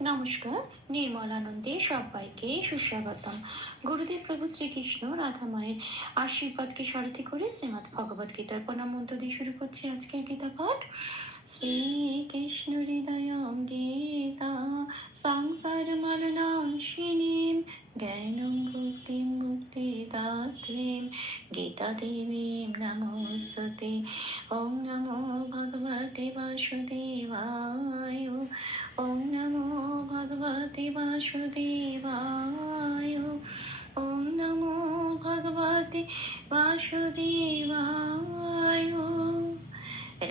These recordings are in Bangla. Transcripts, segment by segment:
নমস্কার নির্মল আনন্দে সবাইকে সুস্বাগতম। গুরুদেব প্রভু শ্রীকৃষ্ণ রাধা মায়ের আশীর্বাদকে সারথি করে শ্রীমৎ ভগবত গীতার প্রণাম মন্ত্র দিয়ে শুরু করছি আজকের গীতা পাঠ শ্রীকৃষ্ণ হৃদয় গীতা সংসার মলনাশিনীম জ্ঞানম ভক্তিম মুক্তি দাত্রীম গীতা দেবীম নমস্তুতে ওম নমো ভগবতে বাসুদেবায় ওম নমো ভগবতে বাসুদেবায় ওম নমো ভগবতে বাসুদেবায়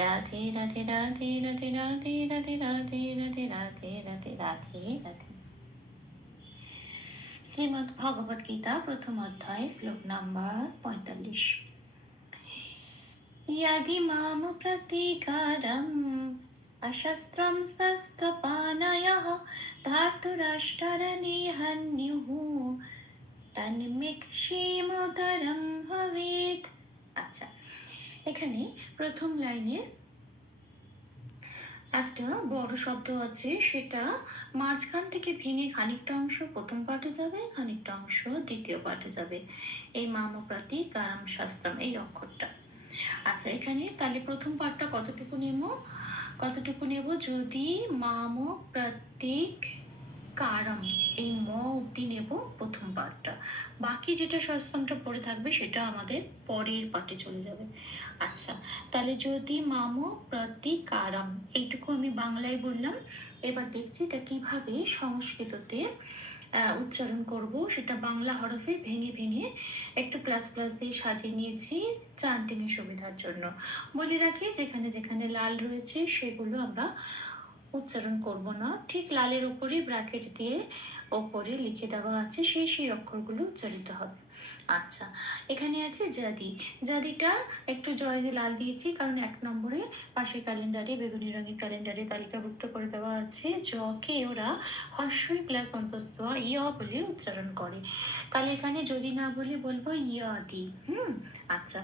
রাধে রাধে রাধে রাধে রাধে রাধে রাধে রাধে রাধে রাধে রাধে রাধে শ্রীমদ্ ভগবত গীতা প্রথম অধ্যায় শ্লোক নাম্বার পঁয়তাল্লিশ यदि माम प्रतीकारम् अशस्त्रं शस्त्रपाणयः धातुराष्ट्रनिहन्युः তন্মিক্ষীমতরম ভবেত আচ্ছা এখানে প্রথম লাইনে একটা বড় শব্দ আছে, সেটা মাঝখান থেকে ভেঙে খানিকটা অংশ প্রথম পাঠে যাবে, খানিকটা অংশ দ্বিতীয় পাঠে যাবে। এই মামপ্রাতি কারাম শাস্ত্রম, এই অক্ষরটা। আচ্ছা এখানে তাহলে প্রথম পাঠটা কতটুকু নেব? কতটুকু নেব? যদি মাম প্রতীক কারম এই ম অব্দি নেব প্রথম পাঠটা। বাকি যেটা সস্তমটা পড়ে থাকবে সেটা আমাদের পরের পাঠে চলে যাবে। আচ্ছা তাহলে যদি মাম প্রতিকারম, এইটুকু আমি বাংলায় বললাম। এবার দেখছি এটা কীভাবে সংস্কৃততে উচ্চারণ করব। সেটা বাংলা হরফে ভেঙে ভেঙে একটু প্লাস প্লাস দিয়ে সাজিয়ে নিয়েছি চান্টিনের সুবিধার জন্য। বলে রাখি, যেখানে যেখানে লাল রয়েছে, সেগুলো আমরা উচ্চারণ করব না। ঠিক লালের উপরে ব্র্যাকেট দিয়ে ওপরে লিখে দেওয়া আছে সেই সেই অক্ষরগুলো উচ্চারিত হবে। আচ্ছা এখানে আছে জাদি। জাদিটা একটু জয় দিয়ে লাল দিয়েছি, কারণ এক নম্বরে পাশের ক্যালেন্ডারে বেগুনি রঙের ক্যালেন্ডারে তালিকাভুক্ত করে দেওয়া আছে জকে ওরা হর্ষই প্লাস অন্তস্থ ইয়া বলে উচ্চারণ করে। তাহলে এখানে যদি না বলে বলব ইয়াদি, হুম? আচ্ছা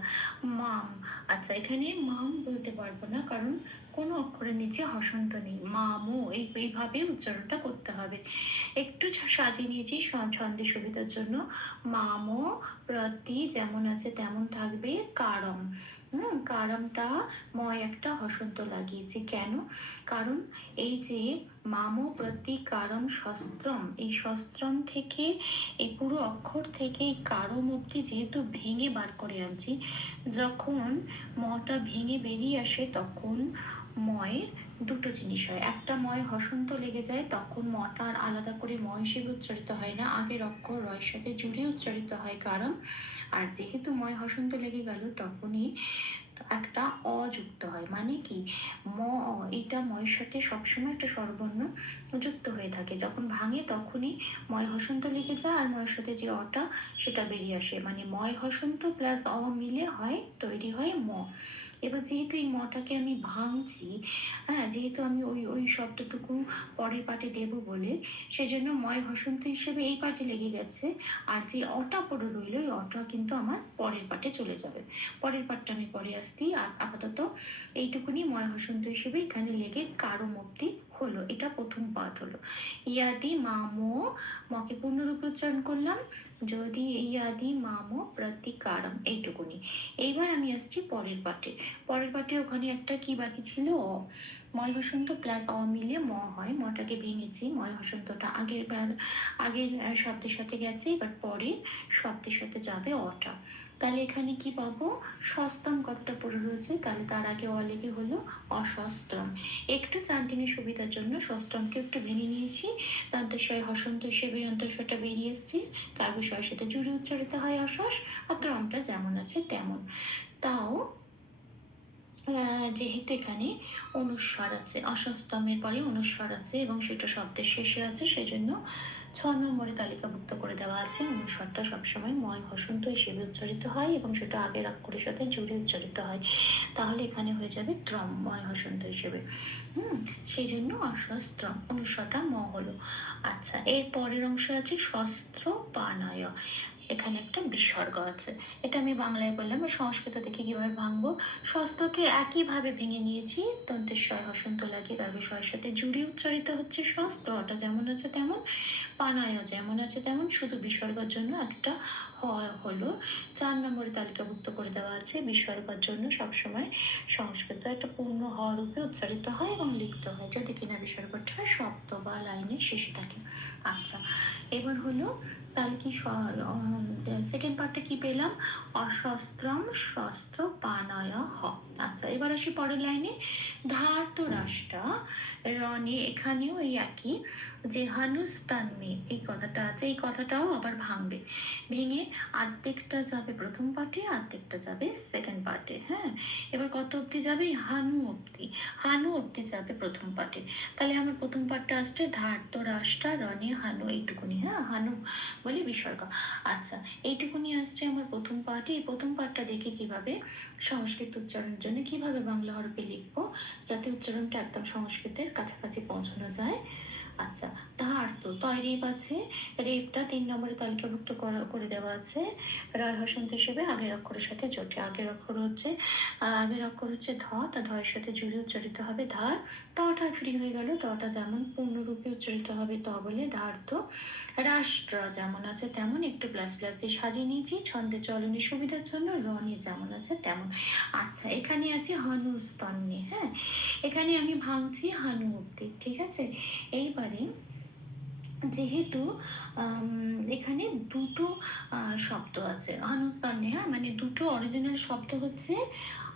মাম। আচ্ছা এখানে মাম বলতে পারব না, কারণ কোনো অক্ষরের নিচে হসন্ত নেই। মামু এই, এইভাবে উচ্চারণটা করতে হবে। একটু সাজিয়ে নিয়েছি ছন্দের সুবিধার জন্য। মামো প্রতি যেমন আছে তেমন থাকবে কারম। হুম, কারমটা ময় একটা হসন্ত লাগিয়েছি। কেন? কারণ এই যে মামো প্রতি কারম, সস্ত্রম, এই শস্ত্রম থেকে, এই পুরো অক্ষর থেকে এই কারম অব্দি যেহেতু ভেঙে বার করে আনছি, যখন মটা ভেঙে বেরিয়ে আসে তখন ময় দুটো জিনিস হয়। একটা ময় হসন্ত লেগে যায়, তখন মটা আর আলাদা করে ময় হিসেবে উচ্চারিত হয় না। আগের অক্ষর রয়ের সাথে জুড়ে উচ্চারিত হয় কারণ, আর যেহেতু ময় হসন্ত লেগে গেল, তখনই একটা অযুক্ত হয়। মানে কি? ম এটা ময়ের সাথে সবসময় একটা স্বরবর্ণ যুক্ত হয়ে থাকে। যখন ভাঙে, তখনই ময় হসন্ত লেগে যায় আর ময়ের সাথে যে অটা, সেটা বেরিয়ে আসে। মানে ময় হসন্ত প্লাস অ মিলে হয়, তৈরি হয় ম। এবার যেহেতু এই মটাকে আমি ভাঙছি হ্যাঁ যেহেতু আমি ওই ওই শব্দটুকু পরের পাটে দেব বলে, সেজন্য ময় হসন্ত হিসেবে এই পাটে লেগে গেছে। আর যে অটা পড়ে রইল ওই অটা কিন্তু আমার পরের পাটে চলে যাবে। পরের পাটটা আমি পরে আসছি। আর আপাতত এইটুকুনি ময় হসন্ত হিসেবে এখানে লেগে কারও মুক্তি হলো, এটা প্রথম পাঠ হলো। ইয়াদি মামো, মকে পূর্ণরূপে উচ্চারণ করলাম, যদি ইয়াদি মামো প্রতিকারম, এইটুকুনি। এইবার আমি আসছি পরের পাঠে। পরের পাঠে ওখানে একটা কি বাকি ছিল? অ। ময় হসন্ত প্লাস অ মিলে ম হয়। মটাকে ভেঙেছি ময় হসন্তটা আগের বার আগের শব্দের সাথে গেছে, এবার পরে শব্দের সাথে যাবে অটা। তাহলে এখানে কি পাবো? সস্তম কতটা পড়ে রয়েছে? তাহলে তার আগে অলেগে হলো অসস্ত্রম একটু চান্টিনের সুবিধার জন্য সস্তমকে একটু ভেঙে নিয়েছি। দন্তস্বয় হসন্ত হিসেবে অন্তস্বটা বেরিয়ে এসছি। তার বিষয়ের সাথে জুড়ে উচ্চারিত হয় অসস। আর ত্রমটা যেমন আছে তেমন। তাও যেহেতু এখানে অনুস্বার আছে, অসস্তমের পরে অনুস্বার আছে এবং সেটা শব্দের শেষে আছে, সেজন্য ছ নম্বরে তালিকাভুক্ত করে দেওয়া আছে। অনুস্বারটা সবসময় ময় হসন্ত হিসেবে উচ্চারিত হয় এবং সেটা আগের অক্ষরের সাথে জুড়ে উচ্চারিত হয়। তাহলে এখানে হয়ে যাবে ত্রম, ময় হসন্ত হিসেবে। হুম, সেই জন্য অশ্রম উনিশ শতা ম হলো আচ্ছা এর পরের অংশ আছে শস্ত্র পানয় এখানে একটা বিসর্গ আছে। এটা আমি বাংলায় বললাম সংস্কৃত থেকে কীভাবে ভাঙবো? স্বস্থকে একইভাবে ভেঙে নিয়েছি তন্ত্রের স্বয় হসন্ত লাগে গর্ভশয়ের সাথে জুড়ি উচ্চারিত হচ্ছে স্বস্থ ওটা যেমন আছে তেমন পানায় যেমন আছে তেমন, শুধু বিসর্গের জন্য একটা হলো চার নম্বরে তালিকাভুক্ত করে দেওয়া আছে বিসর্গের জন্য সবসময় সংস্কৃত একটা পূর্ণ হ রূপে উচ্চারিত হয় এবং লিখতে হয় যদি কিনা বিসর্গটা শব্দ বা লাইনের শেষে থাকে। আচ্ছা এবার হলো তাহলে কি সেকেন্ড পার্টটা কি পেলাম? অশস্ত্রম শস্ত্র পানয় হ আচ্ছা এবার আসি পরের লাইনে। ধার্ত রাষ্ট্র রনে এখানেও এই একই যে হানুস্তান মে এই কথাটা আছে এই কথাটাও আবার ভাঙবে। ভেঙে আর্ধেকটা যাবে প্রথম পার্টে আর্ধেকটা যাবে সেকেন্ড পার্টে হ্যাঁ? এবার কত অব্দি যাবে? হানু অব্দি হানু অব্দি যাবে প্রথম পার্টে। তাহলে আমার প্রথম পার্টটা আসছে ধার্ত রাষ্ট্র রনে হানু এইটুকুনি হ্যাঁ? হানু বলে বিসর্গ। আচ্ছা এইটুকুনি আসছে আমার প্রথম পার্টে। এই প্রথম পার্টটা দেখে কীভাবে সংস্কৃত উচ্চারণের জন্য কীভাবে বাংলা হরফে লিখব যাতে উচ্চারণটা একদম সংস্কৃতের কাছাকাছি পৌঁছানো যায়? আচ্ছা ধার তো তয় রেপ আছে। রেপটা তিন নম্বরে তালিকাভুক্ত করা দেওয়া আছে। রয় হসন্ত হিসেবে আগের অক্ষরের সাথে জোটে। আগের অক্ষর হচ্ছে আগের অক্ষর হচ্ছে ধ, তা ধয়ের সাথে জুড়ে উচ্চারিত হবে ধার। তটা ফ্রি হয়ে গেল, তটা যেমন পূর্ণরূপে উচ্চারিত হবে ত বলে ধার তো। রাষ্ট্র যেমন আছে তেমন, একটু প্লাস প্লাস দিয়ে সাজিয়ে নিয়েছি। ছন্দের চলনের সুবিধার জন্য রনে যেমন আছে তেমন। আচ্ছা এখানে আছে হনু স্তন্নে হ্যাঁ? এখানে আমি ভাঙছি হানু অব্দি ঠিক আছে? এইবারে যেহেতু আম, এখানে দুটো শব্দ আছে। হানুস মানে দুটো অরিজিনাল শব্দ হচ্ছে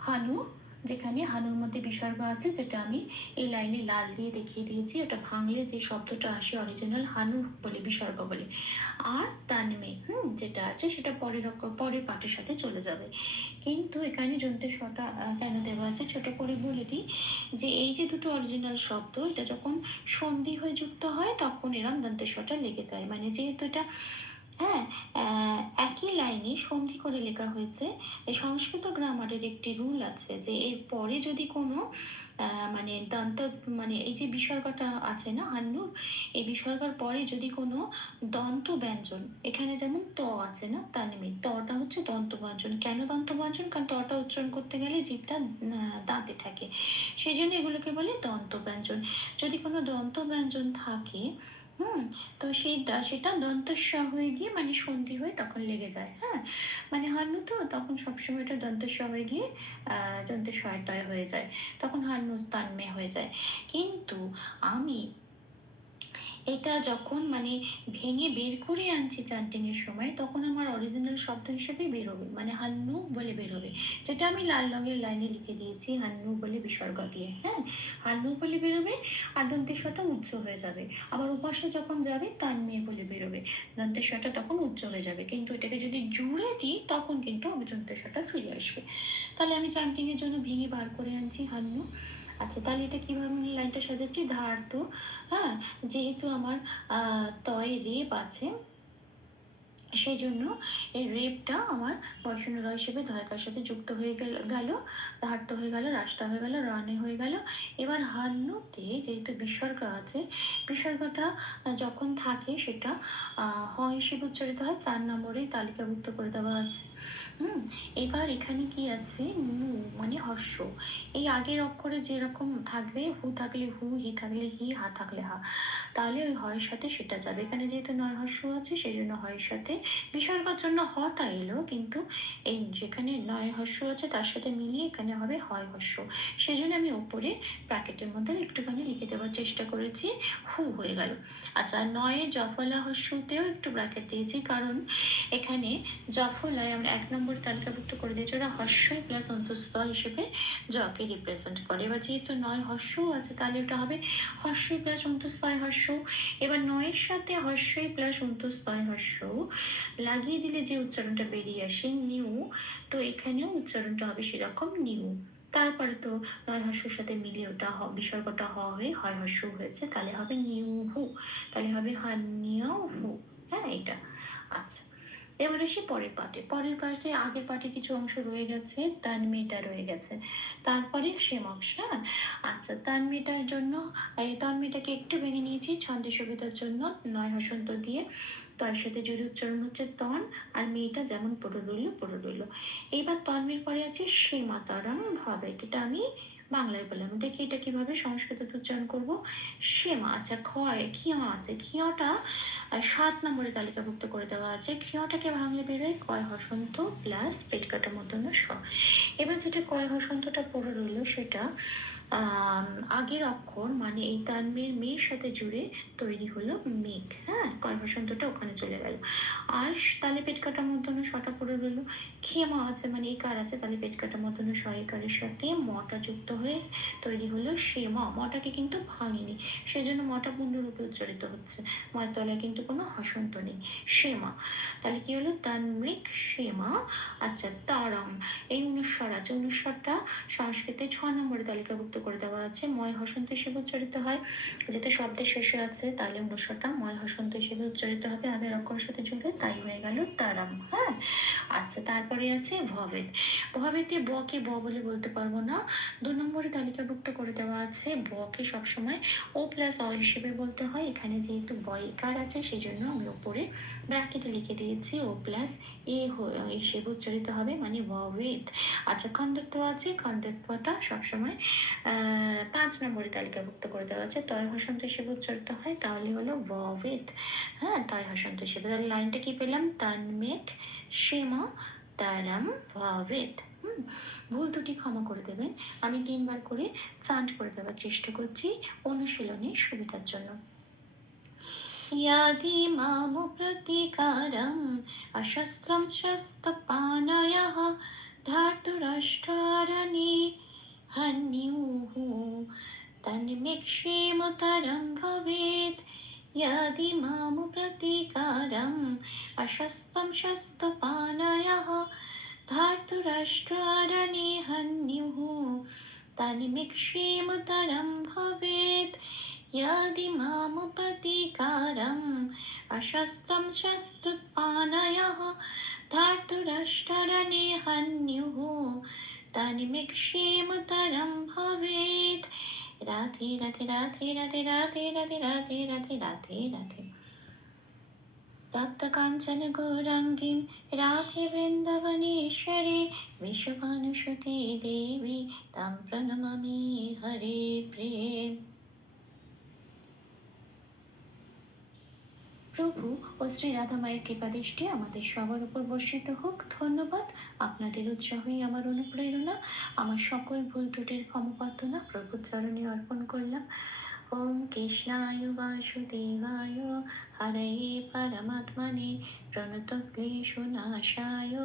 হানু যেখানে হানুর মধ্যে বিসর্গ আছে, যেটা আমি এই লাইনে লাল দিয়ে দেখিয়ে দিয়েছি। ওটা ভাঙলে যে শব্দটা আসে অরিজিনাল হানু বলে, বিসর্গ বলে। আর তানমে, হুম, যেটা আছে, সেটা পরের পরের পাটের সাথে চলে যাবে। কিন্তু এখানে যন্ত্রের শটা কেন দেওয়া আছে, ছোট করে বলে দিই যে, এই যে দুটো অরিজিনাল শব্দ, এটা যখন সন্ধি হয়ে যুক্ত হয়, তখন এরম দন্তেশ্বটা লেগে যায়। মানে যেহেতু এটা হ্যাঁ একই লাইনে সন্ধি করে লেখা হয়েছে সংস্কৃত গ্রামারের একটি রুল আছে যে এর পরে যদি কোনো মানে দন্ত মানে এই যে বিসর্গটা আছে না হান্নুর এই বিসর্গের পরে যদি কোনো দন্ত ব্যঞ্জন, এখানে যেমন ত আছে না তানিমি তটা হচ্ছে দন্ত ব্যঞ্জন। কেন দন্ত ব্যঞ্জন? কারণ তটা উচ্চারণ করতে গেলে জিভটা দাঁতে থাকে। সেই জন্য এগুলোকে বলে দন্ত ব্যঞ্জন। যদি কোনো দন্ত ব্যঞ্জন থাকে হুম, তো সেই সেটা দন্তস্ব হয়ে গিয়ে মানে সন্ধি হয়ে তখন লেগে যায় হ্যাঁ? মানে হান্নু তো তখন সবসময় এটা দন্তস্ব হয়ে গিয়ে আহ দন্তস্বয়তয় হয়ে যায়, তখন হান্নু স্তানমে হয়ে যায়। কিন্তু আমি এটা যখন মানে ভেঙে বের করে আনছি চান্টিং এর সময়, তখন আমার অরিজিনাল শব্দ হিসেবে বেরোবে মানে হান্নু বলে বেরোবে। যেটা আমি লাল রঙের লাইনে লিখে দিয়েছি, হান্নু বলে বিসর্গ দিয়ে হ্যাঁ? হান্নু বলে বেরোবে, আর দন্তেশ্বটা উচ্চ হয়ে যাবে। আবার উপাসে যখন যাবে তান মেয়ে বলে বেরোবে। দন্তেশ্বটা তখন উচ্চ হয়ে যাবে, কিন্তু এটাকে যদি জুড়ে দিই, তখন কিন্তু আমি দন্তেশ্বটা ফিরে আসবে। তাহলে আমি চান্টিং এর জন্য ভেঙে বার করে আনছি হান্নু। আচ্ছা তাহলে এটা কীভাবে আমি লাইনটা সাজাচ্ছি? ধার তো হ্যাঁ যেহেতু আমার তয় রেপ আছে সেই জন্য এই রেপটা আমার বয়সন্য র হিসেবে ধয়কার সাথে যুক্ত হয়ে গেল ধার্ত হয়ে গেল, রাস্তা হয়ে গেল, রনে হয়ে গেল। এবার হান্নুতে যেহেতু বিসর্গ আছে, বিসর্গটা যখন থাকে সেটা হ হিসেবে উচ্চারিত হয়, চার নম্বরে তালিকাভুক্ত করে দেওয়া আছে। হুম, এবার এখানে কি আছে? নু মানে হর্ষ। এই আগের অক্ষরে যেরকম থাকবে, হু থাকলে হু, হি থাকলে হি, হা থাকলে হা, তাহলে ওই হয়ের সাথে সেটা যাবে। এখানে যেহেতু নয় হর্ষ আছে সেই জন্য হয়ের সাথে বিসর্গের জন্য হটা এলো, কিন্তু এই যেখানে নয় হর্ষ আছে, তার সাথে মিলিয়ে এখানে হবে হয় হর্ষ। সেই জন্য আমি ওপরে ব্র্যাকেটের মধ্যে একটুখানি লিখে দেওয়ার চেষ্টা করেছি, হু হয়ে গেল। আচ্ছা নয়ে জফলা হর্ষতেও একটু ব্র্যাকেট দিয়েছি, কারণ এখানে জফলায় আমরা এক নম্বর তালিকাভুক্ত করে দিয়েছি। ওরা হর্ষই প্লাস অন্তঃস্থ হিসেবে জকে রিপ্রেজেন্ট করে। এবার যেহেতু নয় হর্ষ আছে, তাহলে ওটা হবে হর্ষই প্লাস অন্তঃস্থয় হর্ষ এবার নয়ের সাথে হর্ষই প্লাস অন্তঃস্থয় হর্ষ লাগিয়ে দিলে যে উচ্চারণটা বেরিয়ে আসে নিউ তো এখানেও উচ্চারণটা হবে সেরকম নিউ তারপরে তো নয় হর্ষর সাথে মিলিয়ে ওটা বিসর্গটা হয়ে হয় হর্ষ হয়েছে, তাহলে হবে নিউ হু। তাহলে হবে হানিয়াও হু হ্যাঁ এটা। আচ্ছা। এবার আসি পরের পাটে পরের পাটে আগের পাটে কিছু অংশ রয়ে গেছে তানমিটা রয়ে গেছে। তারপরে অংশ হ্যাঁ আচ্ছা তানমিটার জন্য, এই তানমিটাকে একটু ভেঙে নিয়েছি ছন্দের সুবিধার জন্য, নয় হসন্ত দিয়ে। তার সাথে জুড়ে উচ্চারণ হচ্ছে তন, আর মেয়েটা যেমন পড়ে রইল পড়ে রইল। এইবার তন্মের পরে আছে সীমাতারং ভাবে এটা আমি বাংলায় বললাম। দেখি এটা কীভাবে সংস্কৃত উচ্চারণ করব। সেমা আচ্ছা ক্ষয়, ক্ষিয় আছে। ক্ষিয়টা সাত নম্বরে তালিকাভুক্ত করে দেওয়া আছে। ক্ষিয়টাকে ভাঙলে বেরোয় কয় হসন্ত, প্লাস পেট কাটার মতন স এবার যেটা কয় হসন্তটা পড়ে রইল সেটা আগের অক্ষর মানে এই তানমের মেয়ের সাথে জুড়ে তৈরি হলো মেঘ হ্যাঁ? কয় বসন্তটা ওখানে চলে গেল। আর তালে পেট কাটার মতনও শটা পড়ে রইল। ক্ষেমা আছে মানে এই কার আছে? তালে পেট কাটার মতনও সহায়কারের সাথে মটা যুক্ত হয়ে তৈরি হলো সে ম। মটাকে কিন্তু ভাঙেনি, সেজন্য মটা পূর্ণরূপে উচ্চারিত হচ্ছে। ময়ের তলায় কিন্তু কোনো হাসন্ত নেই সেমা তাহলে কি হলো? তানমিক সেমা আচ্ছা তারম, এই অনুস্বর আছে অনুস্বরটা সংস্কৃতে ছ নম্বরে তালিকাভুক্ত করে দেওয়া আছে। ময় হসন্ত হিসেবে উচ্চারিত হয়। যেহেতু শব্দের শেষে আছে তাহলে অনুস্বরটা ময় হসন্ত হিসেবে উচ্চারিত হবে। আগের অক্ষরের সাথে জুড়ে তাই হয়ে গেল তারাম হ্যাঁ? আচ্ছা তারপরে আছে ভবেদ। ভবেদে ব কে ব বলে বলতে পারব না। দু নম্বরে তালিকাভুক্ত করে দেওয়া আছে, ব কে সবসময় ও প্লাস অ হিসেবে বলতে হয়। এখানে যেহেতু বয়কার আছে সেই জন্য আমি ওপরে ব্র্যাকেটে লিখে দিয়েছি, ও প্লাস এ হিসেবে উচ্চারিত হবে মানে ভবেদ। আচ্ছা খণ্ডত্ব আছে খণ্ডত্বটা সবসময় আহ পাঁচ নম্বরে তালিকাভুক্ত করে দেওয়া আছে তয় হসন্ত হিসেবে উচ্চারিত হয় তাহলে হলো ভবেদ হ্যাঁ তয় হসন্ত হিসেবে তাহলে লাইনটা কি পেলাম তানমেক সেমা তারাম ভবেদ হুম ভুল ত্রুটি ক্ষমা করে দেবেন আমি তিনবার করে চান্ট করে দেওয়ার চেষ্টা করছি অনুশীলনের সুবিধার জন্য यादिमामुप्रतीकारम् अशस्त्रं ధాతురాష్ట్రారణి హన్యూః తన్మే క్షేమతరం భవేత్ యది మాము ప్రతీకారం అశస్తం శస్తపానయః ధాతురాష్ట్రారణి హన్యుః తన్మే క్షేమతరం భవేత్ యది మాము ప్రతీకారం అశస్తం శస్తపానయః धातुरष्टरणे हन्युः तन्मिक्षेमतरं भवेत् राधे राधे राधे राधे राधे राधे राधे राधे राधे राधे तप्तकाञ्चन गौराङ्गीं राधे वृन्दवनेश्वरे विश्वभानुसुते देवी तं प्रणमामि हरे प्रेम প্রভু ও শ্রী রাধা মায়ের কৃপাদৃষ্টি আমাদের সবার উপর বর্ষিত হোক। ধন্যবাদ। আপনাদের উৎসাহই আমার অনুপ্রেরণা। আমার সকল ভুল ত্রুটির ক্ষমপ্রার্থনা প্রভুর চরণে অর্পণ করলাম। ওম কৃষ্ণায় বাসুদেবায় হরয়ে পরমাত্মনে প্রণত ক্লেশনাশায়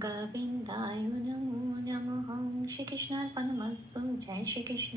গোবিন্দায় নমো নমঃ। শ্রীকৃষ্ণার্পণমস্তু। জয় শ্রীকৃষ্ণ।